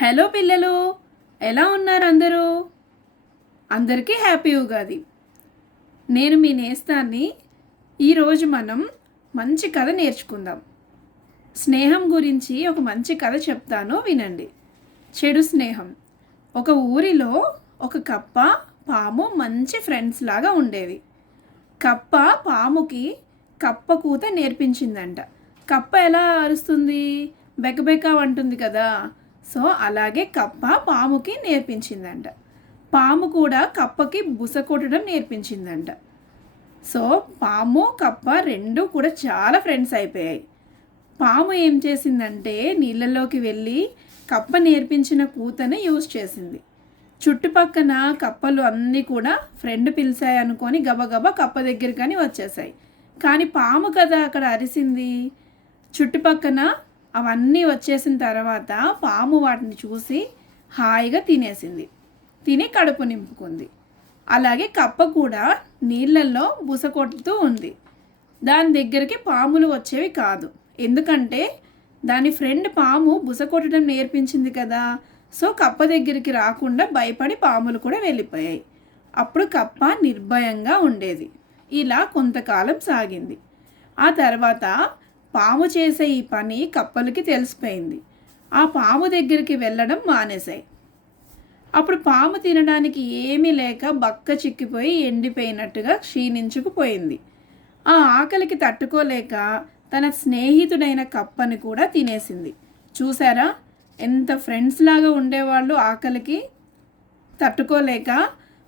Hello పిల్లలు, ఎలా ఉన్నారు అందరూ? అందరికీ హ్యాపీ ఉగాది. నేను మీ నేస్తాన్ని. ఈరోజు మనం మంచి కథ నేర్చుకుందాం. స్నేహం గురించి ఒక మంచి కథ చెప్తాను, వినండి. చెడు స్నేహం. ఒక ఊరిలో ఒక కప్ప, పాము మంచి ఫ్రెండ్స్ లాగా ఉండేవి. కప్ప పాముకి కప్ప కూత నేర్పించిందంట. కప్ప ఎలా అరుస్తుంది? బెకబెక అంటుంది కదా. సో అలాగే కప్ప పాముకి నేర్పించిందంట. పాము కూడా కప్పకి బుస కొట్టడం నేర్పించిందంట. సో పాము కప్ప రెండు కూడా చాలా ఫ్రెండ్స్ అయిపోయాయి. పాము ఏం చేసిందంటే నీళ్ళలోకి వెళ్ళి కప్ప నేర్పించిన కూతను యూజ్ చేసింది. చుట్టుపక్కన కప్పలు అన్నీ కూడా ఫ్రెండ్ పిలిచాయి అనుకొని గబగబా కప్ప దగ్గరికని వచ్చేసాయి. కానీ పాము కదా అక్కడ అరిసింది. చుట్టుపక్కన అవన్నీ వచ్చేసిన తర్వాత పాము వాటిని చూసి హాయిగా తినేసింది. తిని కడుపు నింపుకుంది. అలాగే కప్ప కూడా నీళ్ళల్లో బుస కొడుతూ ఉంది. దాని దగ్గరికి పాములు వచ్చేవి కాదు, ఎందుకంటే దాని ఫ్రెండ్ పాము బుస కొట్టడం నేర్పించింది కదా. సో కప్ప దగ్గరికి రాకుండా భయపడి పాములు కూడా వెళ్ళిపోయాయి. అప్పుడు కప్ప నిర్భయంగా ఉండేది. ఇలా కొంతకాలం సాగింది. ఆ తర్వాత పాము చేసే ఈ పని కప్పలకి తెలిసిపోయింది. ఆ పాము దగ్గరికి వెళ్ళడం మానేశాయి. అప్పుడు పాము తినడానికి ఏమీ లేక బక్క చిక్కిపోయి ఎండిపోయినట్టుగా క్షీణించుకుపోయింది. ఆ ఆకలికి తట్టుకోలేక తన స్నేహితుడైన కప్పని కూడా తినేసింది. చూసారా, ఎంత ఫ్రెండ్స్ లాగా ఉండేవాళ్ళు ఆకలికి తట్టుకోలేక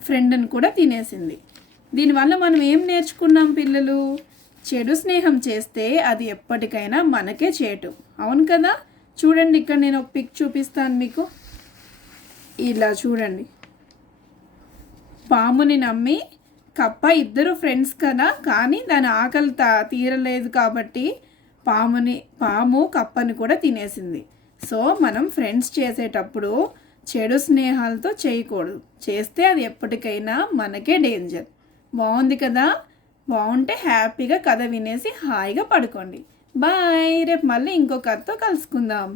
ఫ్రెండ్ని కూడా తినేసింది. దీనివల్ల మనం ఏం నేర్చుకున్నాం పిల్లలు? చెడు స్నేహం చేస్తే అది ఎప్పటికైనా మనకే చేటు, అవును కదా. చూడండి, ఇక్కడ నేను ఒక పిక్ చూపిస్తాను మీకు. ఇలా చూడండి, పాముని నమ్మి కప్ప ఇద్దరు ఫ్రెండ్స్ కదా, కానీ దాని ఆకలి తీరలేదు కాబట్టి పాము కప్పని కూడా తినేసింది. సో మనం ఫ్రెండ్స్ చేసేటప్పుడు చెడు స్నేహాలతో చేయకూడదు. చేస్తే అది ఎప్పటికైనా మనకే డేంజర్. బాగుంది కదా. బాగుంటే హ్యాపీగా కథ వినేసి హాయిగా పడుకోండి. బాయ్. రేపు మళ్ళీ ఇంకో కథతో కలుసుకుందాం.